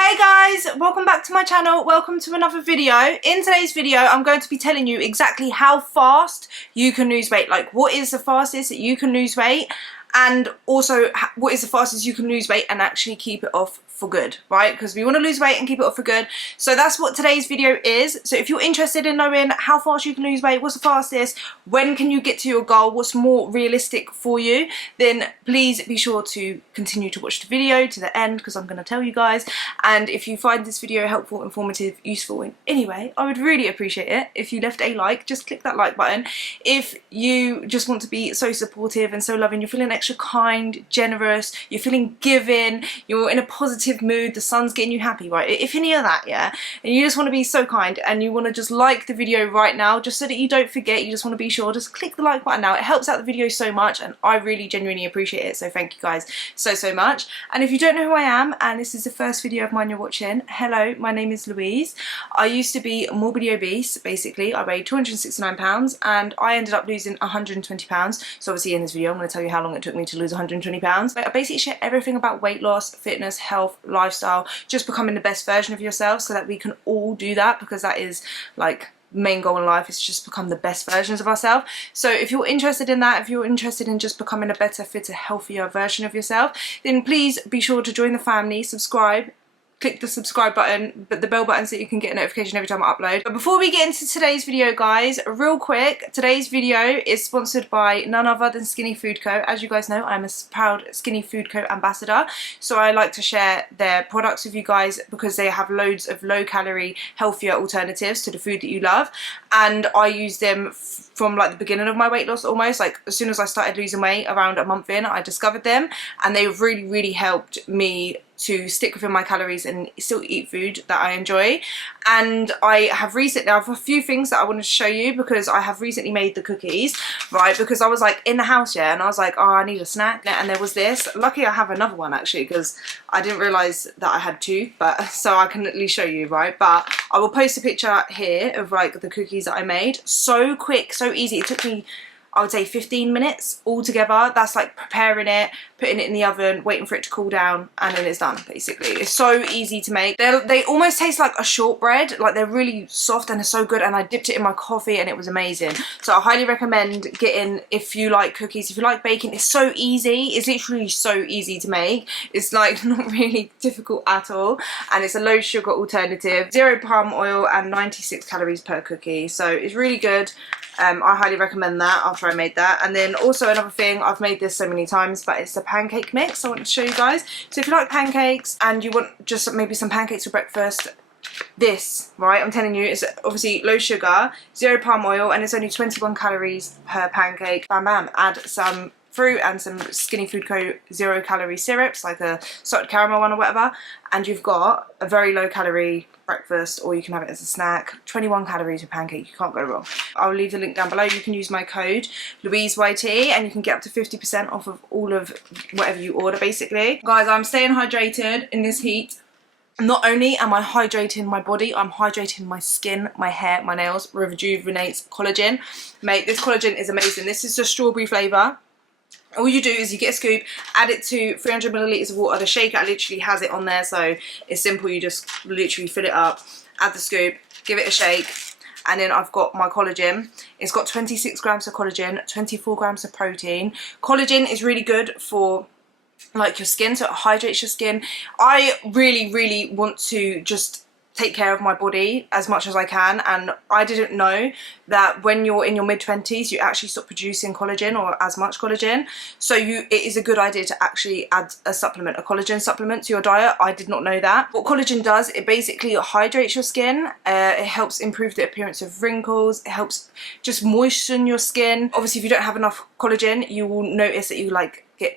Hey guys, welcome back to my channel. Welcome to another video. In today's video, I'm going to be telling you exactly how fast you can lose weight. Like, what is the fastest that you can lose weight, and also what is the fastest you can lose weight and actually keep it off for good, right? Because we want to lose weight and keep it off for good. So that's what today's video is. So if you're interested in knowing how fast you can lose weight, what's the fastest, when can you get to your goal, what's more realistic for you, then please be sure to continue to watch the video to the end, because I'm going to tell you guys. And if you find this video helpful, informative, useful in any way, I would really appreciate it if you left a like. Just click that like button. If you just want to be so supportive and so loving, you're feeling extra kind, generous, you're feeling giving, you're in a positive mood, the sun's getting you happy, right? If any of that, yeah, and you just want to be so kind and you want to just like the video right now, just so that you don't forget, you just want to be sure, just click the like button now. It helps out the video so much and I really genuinely appreciate it, so thank you guys so much. And if you don't know who I am and this is the first video of mine you're watching, hello, my name is Louise. I used to be morbidly obese. Basically I weighed 269 pounds and I ended up losing 120 pounds. So obviously in this video I'm going to tell you how long it took me to lose 120 pounds. But I basically share everything about weight loss, fitness, health, lifestyle, just becoming the best version of yourself, so that we can all do that, because that is like main goal in life, is just become the best versions of ourselves. So if you're interested in that, if you're interested in just becoming a better, fitter, healthier version of yourself, then please be sure to join the family, subscribe, click the subscribe button, but the bell button, so that you can get a notification every time I upload. But before we get into today's video, guys, real quick, today's video is sponsored by none other than Skinny Food Co. As you guys know, I'm a proud Skinny Food Co ambassador, so I like to share their products with you guys because they have loads of low calorie, healthier alternatives to the food that you love, and I use them from like the beginning of my weight loss. Almost like as soon as I started losing weight, around a month in, I discovered them, and they really helped me to stick within my calories and still eat food that I enjoy. And I have a few things that I want to show you, because I have recently made the cookies, right? Because I was like in the house, yeah, and I was like, oh, I need a snack, and there was this. Lucky I have another one actually, because I didn't realize that I had two, but so I can at least show you, right? But I will post a picture here of like the cookies that I made. So quick, so easy. It took me, I would say, 15 minutes altogether. That's like preparing it, putting it in the oven, waiting for it to cool down, and then it's done, basically. It's so easy to make. They almost taste like a shortbread. Like, they're really soft and they're so good, and I dipped it in my coffee and it was amazing. So I highly recommend getting, if you like cookies, if you like baking. It's so easy. It's literally so easy to make. It's like not really difficult at all, and it's a low sugar alternative, 0 palm oil and 96 calories per cookie. So it's really good. I highly recommend that after I made that. And then also another thing, I've made this so many times, but it's the pancake mix I want to show you guys. So if you like pancakes and you want just maybe some pancakes for breakfast, this, right, I'm telling you, it's obviously low sugar, 0 palm oil, and it's only 21 calories per pancake. Bam bam, add some fruit and some Skinny Food Co 0 calorie syrups, like a salted caramel one or whatever, and you've got a very low calorie breakfast, or you can have it as a snack. 21 calories per pancake, you can't go wrong. I'll leave the link down below. You can use my code LouiseYT and you can get up to 50% off of all of whatever you order, basically. Guys, I'm staying hydrated in this heat. Not only am I hydrating my body, I'm hydrating my skin, my hair, my nails. Rejuvenates collagen. Mate, this collagen is amazing. This is the strawberry flavour. All you do is you get a scoop, add it to 300 millilitres of water. The shaker literally has it on there, so it's simple. You just literally fill it up, add the scoop, give it a shake, and then I've got my collagen. It's got 26 grams of collagen, 24 grams of protein. Collagen is really good for like your skin, so it hydrates your skin. I really want to just take care of my body as much as I can, and I didn't know that when you're in your mid-20s you actually stop producing collagen, or as much collagen. So it is a good idea to actually add a supplement, a collagen supplement, to your diet. I did not know that. What collagen does, it basically hydrates your skin, it helps improve the appearance of wrinkles, it helps just moisten your skin. Obviously if you don't have enough collagen, you will notice that you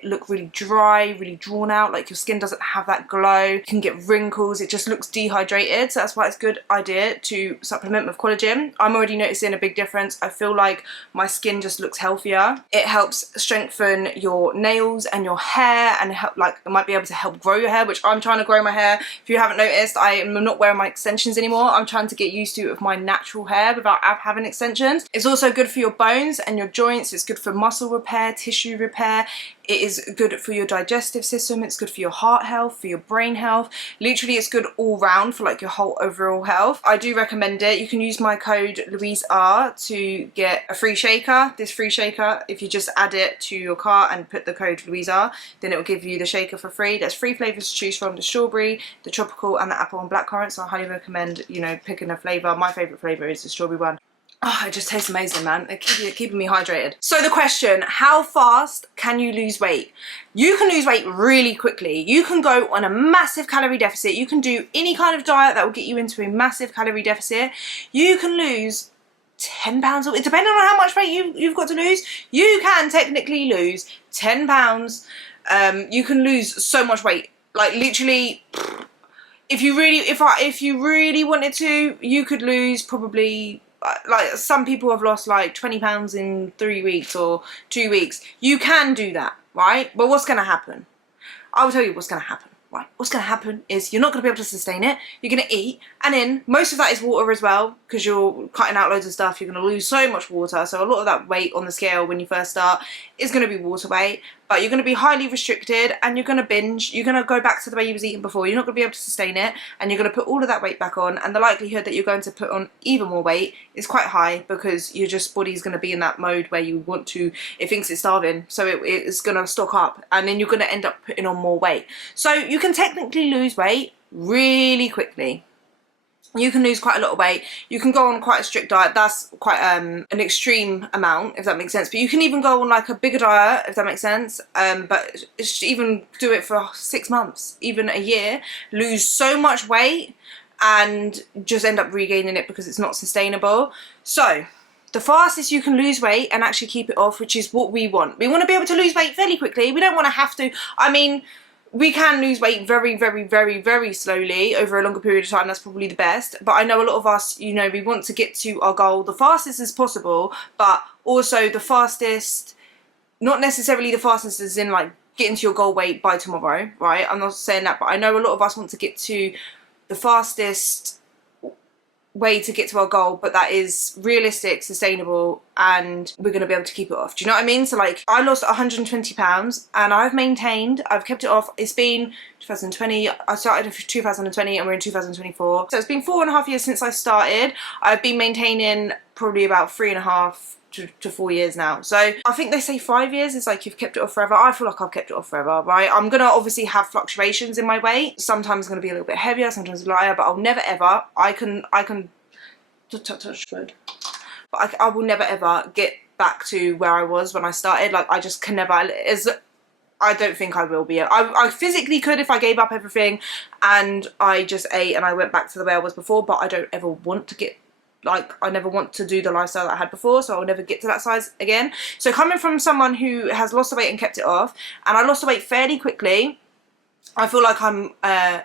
look really dry, really drawn out, like your skin doesn't have that glow. You can get wrinkles, it just looks dehydrated. So that's why it's a good idea to supplement with collagen. I'm already noticing a big difference. I feel like my skin just looks healthier. It helps strengthen your nails and your hair, and it might be able to help grow your hair, which I'm trying to grow my hair. If you haven't noticed, I am not wearing my extensions anymore. I'm trying to get used to my natural hair without having extensions. It's also good for your bones and your joints. It's good for muscle repair, tissue repair. It is good for your digestive system, it's good for your heart health, for your brain health. Literally, it's good all round for like your whole overall health. I do recommend it. You can use my code LouiseR to get a free shaker. This free shaker, if you just add it to your cart and put the code LouiseR, then it will give you the shaker for free. There's 3 flavours to choose from: the strawberry, the tropical, and the apple and blackcurrant. So I highly recommend, you know, picking a flavour. My favourite flavour is the strawberry one. Oh, it just tastes amazing, man. It's keeping me hydrated. So the question, how fast can you lose weight? You can lose weight really quickly. You can go on a massive calorie deficit. You can do any kind of diet that will get you into a massive calorie deficit. You can lose 10 pounds, depending on how much weight you've got to lose. You can technically lose 10 pounds. You can lose so much weight. Like literally, if you really wanted to, you could lose probably, like some people have lost like 20 pounds in 3 weeks or 2 weeks. You can do that, right? But what's going to happen? I will tell you what's going to happen, right? What's going to happen is you're not going to be able to sustain it. You're going to eat, and then most of that is water as well, because you're cutting out loads of stuff. You're going to lose so much water. So a lot of that weight on the scale when you first start is going to be water weight. But you're going to be highly restricted, and you're going to binge. You're going to go back to the way you was eating before. You're not going to be able to sustain it, and you're going to put all of that weight back on, and the likelihood that you're going to put on even more weight is quite high, because your body's going to be in that mode where you want to, it thinks it's starving, so it's going to stock up, and then you're going to end up putting on more weight. So you can technically lose weight really quickly. You can lose quite a lot of weight. You can go on quite a strict diet. That's quite an extreme amount, if that makes sense. But you can even go on like a bigger diet, if that makes sense. But even do it for 6 months, even a year, lose so much weight and just end up regaining it because it's not sustainable. So the fastest you can lose weight and actually keep it off, which is what we want. We want to be able to lose weight fairly quickly. We don't want to have to, I mean, we can lose weight very, very, very, very slowly over a longer period of time. That's probably the best. But I know a lot of us, you know, we want to get to our goal the fastest as possible, but also the fastest, not necessarily the fastest as in like getting to your goal weight by tomorrow, right? I'm not saying that, but I know a lot of us want to get to the fastest way to get to our goal, but that is realistic, sustainable, and we're going to be able to keep it off. Do you know what I mean? So like, I lost 120 pounds and I've kept it off. It's been 2020, I started in 2020 and we're in 2024. So it's been 4.5 years since I started. I've been maintaining probably about 3.5 to 4 years now. So I think they say 5 years is like you've kept it off forever. I feel like I've kept it off forever, right? I'm gonna obviously have fluctuations in my weight. Sometimes it's gonna be a little bit heavier, sometimes lighter, but I'll never ever, I can touch good, but I will never ever get back to where I was when I started. Like I just can never, I don't think I will be. I physically could if I gave up everything and I just ate and I went back to the way I was before, but I don't ever want to get, like, I never want to do the lifestyle that I had before, so I'll never get to that size again. So coming from someone who has lost the weight and kept it off, and I lost the weight fairly quickly, I feel like I'm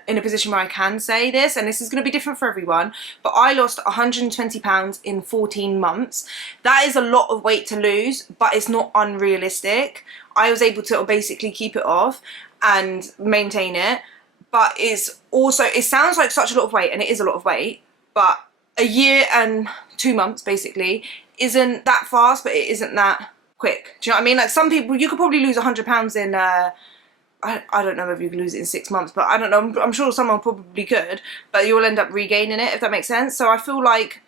in a position where I can say this, and this is going to be different for everyone, but I lost 120 pounds in 14 months. That is a lot of weight to lose, but it's not unrealistic. I was able to basically keep it off and maintain it, but it's also, it sounds like such a lot of weight, and it is a lot of weight, but a year and 2 months basically isn't that fast, but it isn't that quick. Do you know what I mean? Like some people, you could probably lose 100 pounds in I don't know if you can lose it in 6 months, but I don't know, I'm sure someone probably could, but you'll end up regaining it, if that makes sense. So I feel like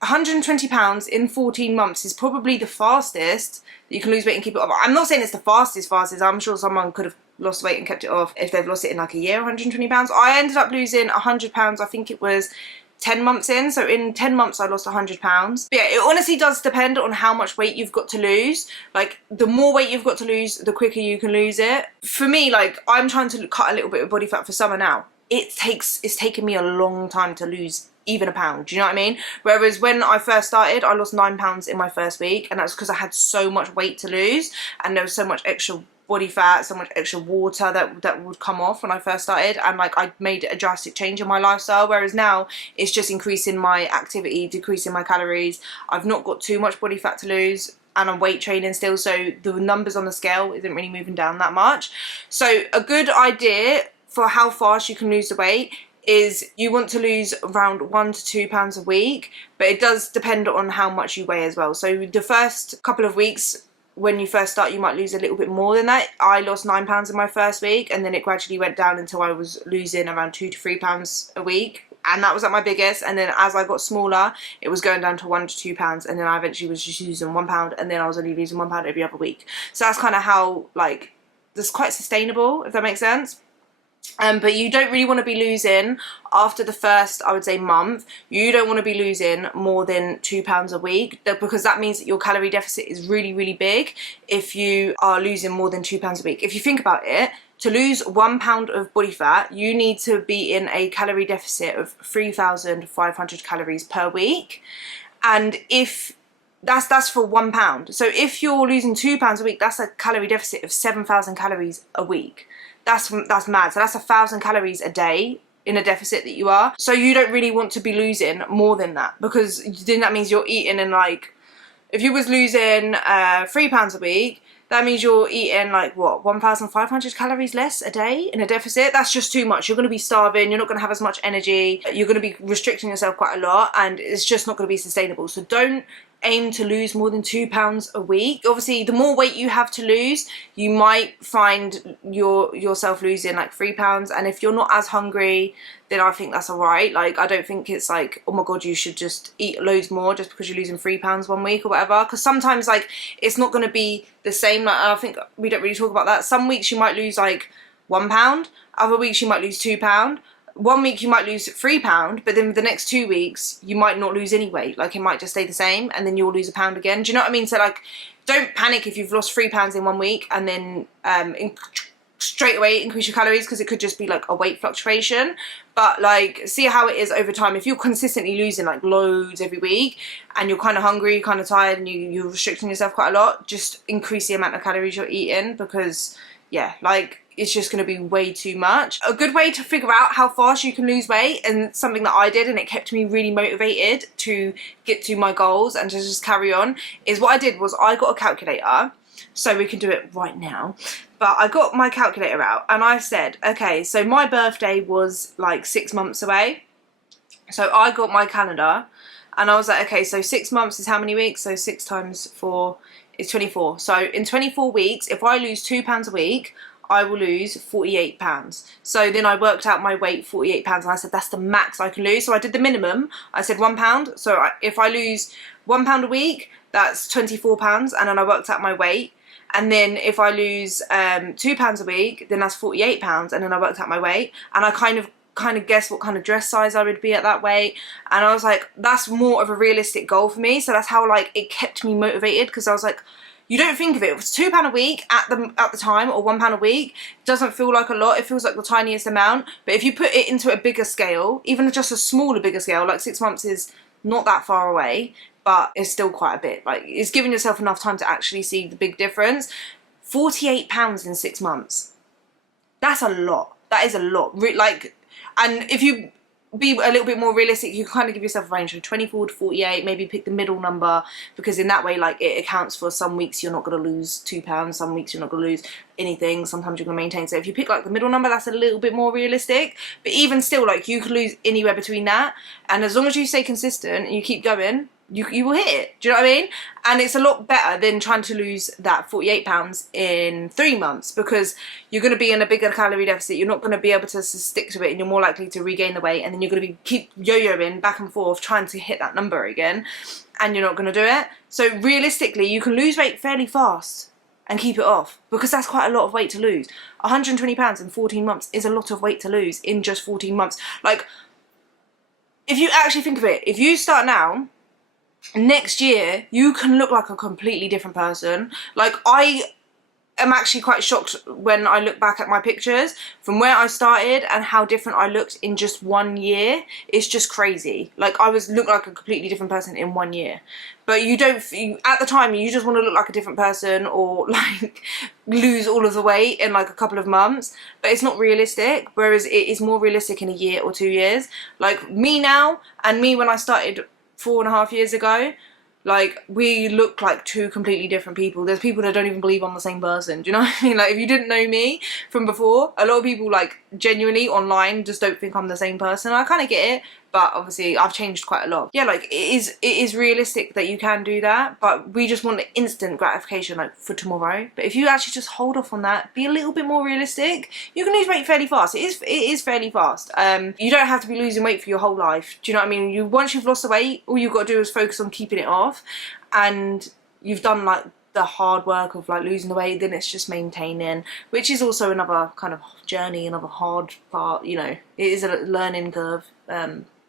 120 pounds in 14 months is probably the fastest that you can lose weight and keep it off. I'm not saying it's the fastest, I'm sure someone could have lost weight and kept it off if they've lost it in like a year, 120 pounds. I ended up losing 100 pounds, I think it was 10 months in, so in 10 months I lost 100 pounds. But yeah, it honestly does depend on how much weight you've got to lose. Like, the more weight you've got to lose, the quicker you can lose it. For me, like, I'm trying to cut a little bit of body fat for summer now. It's taken me a long time to lose even a pound, do you know what I mean? Whereas when I first started, I lost 9 pounds in my first week, and that's because I had so much weight to lose, and there was so much extra body fat, so much extra water that would come off when I first started, and like I made a drastic change in my lifestyle. Whereas now it's just increasing my activity, decreasing my calories. I've not got too much body fat to lose, and I'm weight training still, so the numbers on the scale isn't really moving down that much. So a good idea for how fast you can lose the weight is you want to lose around 1 to 2 pounds a week, but it does depend on how much you weigh as well. So the first couple of weeks, when you first start you might lose a little bit more than that. I lost 9 pounds in my first week, and then it gradually went down until I was losing around 2 to 3 pounds a week, and that was at my biggest. And then as I got smaller, it was going down to 1 to 2 pounds, and then I eventually was just losing 1 pound, and then I was only losing 1 pound every other week. So that's kind of how, like, that's quite sustainable, if that makes sense. But you don't really want to be losing after the first, I would say, month. You don't want to be losing more than 2 pounds a week, because that means that your calorie deficit is really, really big if you are losing more than 2 pounds a week. If you think about it, to lose 1 pound of body fat, you need to be in a calorie deficit of 3,500 calories per week. And if that's for 1 pound. So if you're losing 2 pounds a week, that's a calorie deficit of 7,000 calories a week. That's mad. So that's 1,000 calories a day in a deficit that you are. So you don't really want to be losing more than that, because then that means you're eating in, like, if you was losing 3 pounds a week, that means you're eating, like, what, 1,500 calories less a day in a deficit. That's just too much. You're going to be starving. You're not going to have as much energy. You're going to be restricting yourself quite a lot, and it's just not going to be sustainable. So don't aim to lose more than 2 pounds a week. Obviously, the more weight you have to lose, you might find yourself losing like 3 pounds, and if you're not as hungry, then I think that's alright. Like, I don't think it's like, oh my god, you should just eat loads more just because you're losing 3 pounds 1 week or whatever, because sometimes, like, it's not going to be the same. Like, I think we don't really talk about that. Some weeks you might lose like 1 pound, other weeks you might lose 2 pound. 1 week you might lose 3 pound, but then the next 2 weeks you might not lose any weight. Like, it might just stay the same, and then you'll lose 1 pound again. Do you know what I mean? So, like, don't panic if you've lost 3 pounds in 1 week and then straight away increase your calories, because it could just be like a weight fluctuation. But, like, see how it is over time. If you're consistently losing like loads every week and you're kind of hungry, kind of tired, and you're restricting yourself quite a lot, just increase the amount of calories you're eating, because yeah, like, it's just going to be way too much. A good way to figure out how fast you can lose weight, and something that I did and it kept me really motivated to get to my goals and to just carry on, is what I did was I got a calculator. So we can do it right now. But I got my calculator out and I said, okay, so my birthday was like 6 months away. So I got my calendar and I was like, okay, so 6 months is how many weeks? So 6 times 4 is 24. So in 24 weeks, if I lose 2 pounds a week, I will lose 48 pounds. So then I worked out my weight, 48 pounds, and I said that's the max I can lose. So I did the minimum. I said 1 pound. So if I lose 1 pound a week, that's 24 pounds, and then I worked out my weight. And then if I lose 2 pounds a week, then that's 48 pounds, and then I worked out my weight. And I kind of guessed what kind of dress size I would be at that weight, and I was like, that's more of a realistic goal for me. So that's how, like, it kept me motivated, because I was like, you don't think of it. It was £2 a week at the time, or £1 a week. It doesn't feel like a lot. It feels like the tiniest amount. But if you put it into a bigger scale, even just a smaller, bigger scale, like 6 months is not that far away, but it's still quite a bit. Like, it's giving yourself enough time to actually see the big difference. 48 pounds in 6 months. That's a lot. That is a lot. Like, and if you be a little bit more realistic, you kind of give yourself a range from 24 to 48, maybe pick the middle number, because in that way, like, it accounts for some weeks you're not going to lose 2 pounds, some weeks you're not going to lose anything, sometimes you're going to maintain. So if you pick like the middle number, that's a little bit more realistic. But even still, like, you could lose anywhere between that, and as long as you stay consistent and you keep going, you will hit it. Do you know what I mean? And it's a lot better than trying to lose that 48 pounds in 3 months, because you're going to be in a bigger calorie deficit. You're not going to be able to stick to it, and you're more likely to regain the weight, and then you're going to keep yo-yoing back and forth trying to hit that number again, and you're not going to do it. So realistically, you can lose weight fairly fast and keep it off, because that's quite a lot of weight to lose. 120 pounds in 14 months is a lot of weight to lose in just 14 months. Like, if you actually think of it, if you start now, next year you can look like a completely different person. Like, I am actually quite shocked when I look back at my pictures from where I started and how different I looked in just 1 year. It's just crazy. Like, I look like a completely different person in 1 year. But you don't, at the time, you just want to look like a different person, or like lose all of the weight in like a couple of months. But it's not realistic, whereas it is more realistic in a year or 2 years. Like, me now and me when I started 4.5 years ago, Like, we look like two completely different people. There's people that don't even believe I'm the same person. Do you know what I mean? Like, if you didn't know me from before, a lot of people, like, genuinely online just don't think I'm the same person. I kind of get it, but obviously I've changed quite a lot. Yeah, like, it is realistic that you can do that, but we just want instant gratification, like, for tomorrow. But if you actually just hold off on that, be a little bit more realistic, you can lose weight fairly fast. It is fairly fast. You don't have to be losing weight for your whole life. Do you know what I mean? Once you've lost the weight, all you've got to do is focus on keeping it off, and you've done, like, the hard work of, like, losing the weight. Then it's just maintaining, which is also another kind of journey, another hard part, you know. It is a learning curve.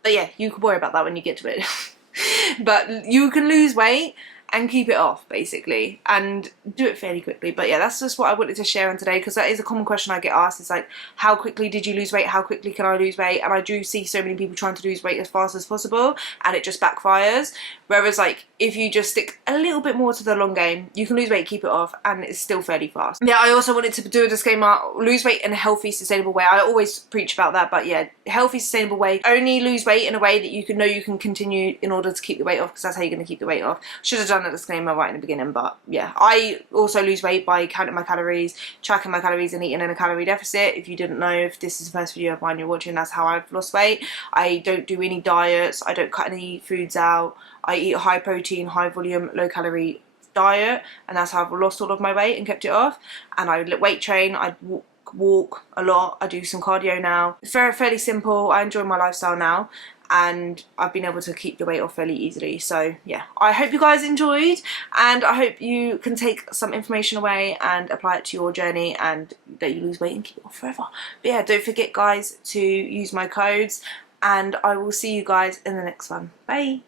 But yeah, you can worry about that when you get to it. But you can lose weight and keep it off, basically, and do it fairly quickly. But yeah, that's just what I wanted to share on today, because that is a common question I get asked. It's like, how quickly did you lose weight? How quickly can I lose weight? And I do see so many people trying to lose weight as fast as possible, and it just backfires. Whereas, like, if you just stick a little bit more to the long game, you can lose weight, keep it off, and it's still fairly fast. Yeah, I also wanted to do a disclaimer: lose weight in a healthy, sustainable way. I always preach about that, but yeah, healthy, sustainable way. Only lose weight in a way that you can know you can continue in order to keep the weight off, because that's how you're going to keep the weight off. Should have done a disclaimer right in the beginning, but yeah, I also lose weight by counting my calories, tracking my calories, and eating in a calorie deficit. If you didn't know, if this is the first video of mine you're watching, that's how I've lost weight. I don't do any diets, I don't cut any foods out. I eat a high protein, high volume, low calorie diet, and that's how I've lost all of my weight and kept it off. And I weight train, I walk a lot, I do some cardio now. It's fairly simple. I enjoy my lifestyle now, and I've been able to keep the weight off fairly easily. So yeah, I hope you guys enjoyed, and I hope you can take some information away and apply it to your journey, and that you lose weight and keep it off forever. But yeah, don't forget, guys, to use my codes, and I will see you guys in the next one. Bye.